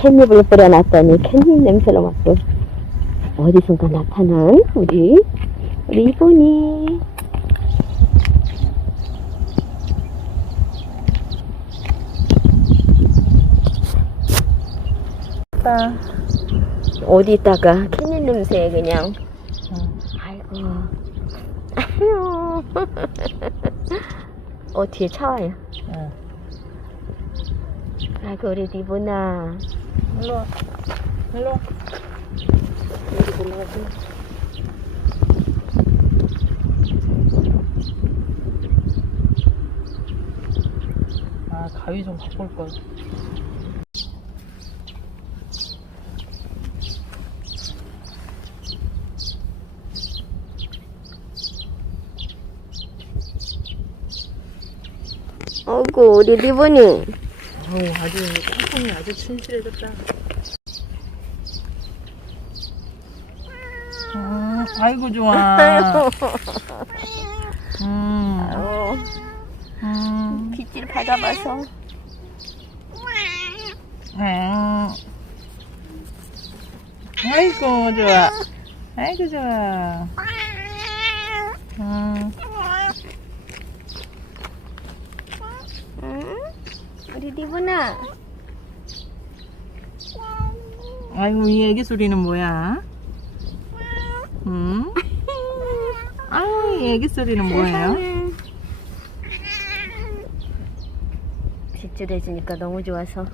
캣닙을 뿌려놨더니 캣닙 냄새로 맡고 어디선가 나타난 우리 리본이 다 어디 있다가 캣닙 냄새 그냥. 아이고. 아유 어 뒤에 차 와요? 응. 아이고 우리 리본아 일로 와. 일로 와. 여기 올라가지 아, 가위 좀 바꿀 걸. 어구 우리 리본이 어우, 아주 꼼꼼히 아주 친실해졌다. 음, 아이고 좋아. 음, 아유 음, 빗질 받아봐서 음. 아이고 좋아. 아이고 좋아. 음, 응? 우리 리본아 아이고 이 애기 소리는 뭐야? 음? 아이 이 애기 소리는 뭐예요? 빗질 해주니까 너무 좋아서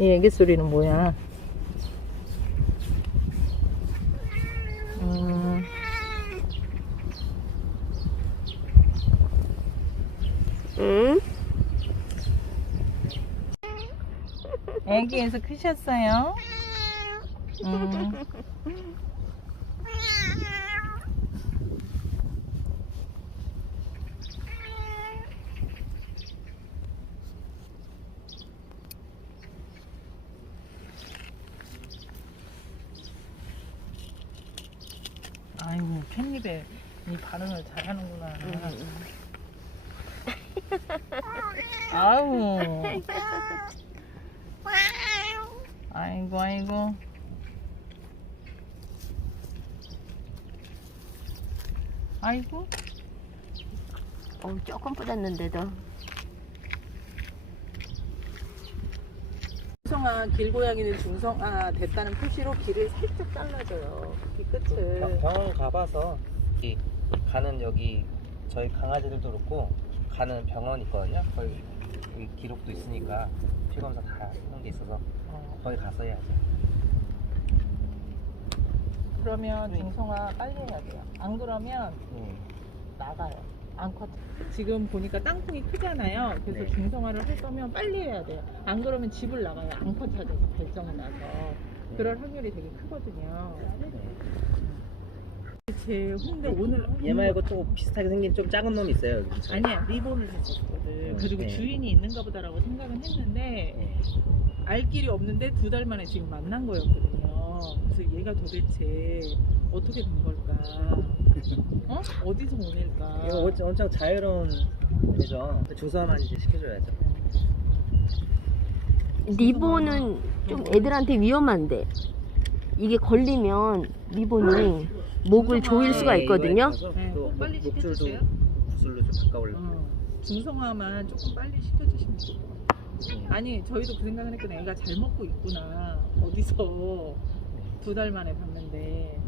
이 애기 소리는 뭐야? 음, 응? 애기에서 크셨어요? 음, 아이고 캣닙에 이 반응을 잘하는구나. 아우. 아이고 아이고. 아이고. 어, 조금 뿌렸는데도 중성아 길고양이는 중성아 됐다는 표시로 길을 살짝 잘라줘요. 이 끝을. 병원 가봐서 이 가는 여기 저희 강아지들도 그렇고 가는 병원 있거든요. 거기 여기 기록도 있으니까 피 검사 다 하는 게 있어서 어, 거기 가서 해야죠. 그러면 네. 중성아 빨리 해야 돼요. 안 그러면 음. 나가요. 암컷. 지금 보니까 땅콩이 크잖아요. 그래서 네. 중성화를 할 거면 빨리 해야 돼요. 안 그러면 집을 나가요. 암컷 찾아서 발정이 나서. 그럴 확률이 되게 크거든요. 제 홍대 오늘 얘 말고 또 비슷하게 생긴 좀 작은 놈이 있어요. 근처에. 아니야 리본을 했었거든. 음, 그리고 네. 주인이 있는가 보다라고 생각은 했는데 네. 알 길이 없는데 두 달 만에 지금 만난 거였거든요. 그래서 얘가 도대체 어떻게 된 걸까? 어? 어디서 오닐까? 이거 엄청, 엄청 자유로운 애죠. 주사만 이제 시켜줘야죠. 리본은 좀 애들한테 위험한데 이게 걸리면 리본이 목을 조일 수가 네, 있거든요. 네, 빨리 목- 목줄도 시켜주세요. 구슬로 좀 바꿔 올려. 어, 중성화만 조금 빨리 시켜주시면 좋을 것 같아요. 아니 저희도 그 생각을 했거든요. 애가 잘 먹고 있구나. 어디서 두 달 만에 봤는데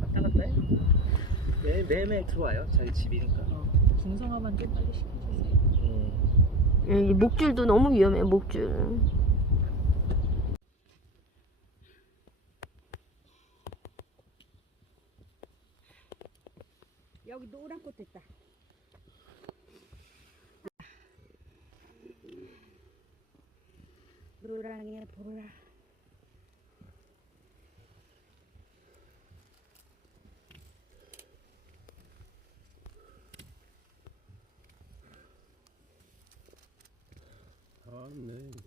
왔다 갔다 해. 매, 매일매일 들어와요. 자기 집이니까. 어, 중성화만 좀 빨리 시켜주세요. 음. 이 목줄도 너무 위험해 목줄. 여기 노란 꽃도 있다. 노랑이 보라. 아, 네.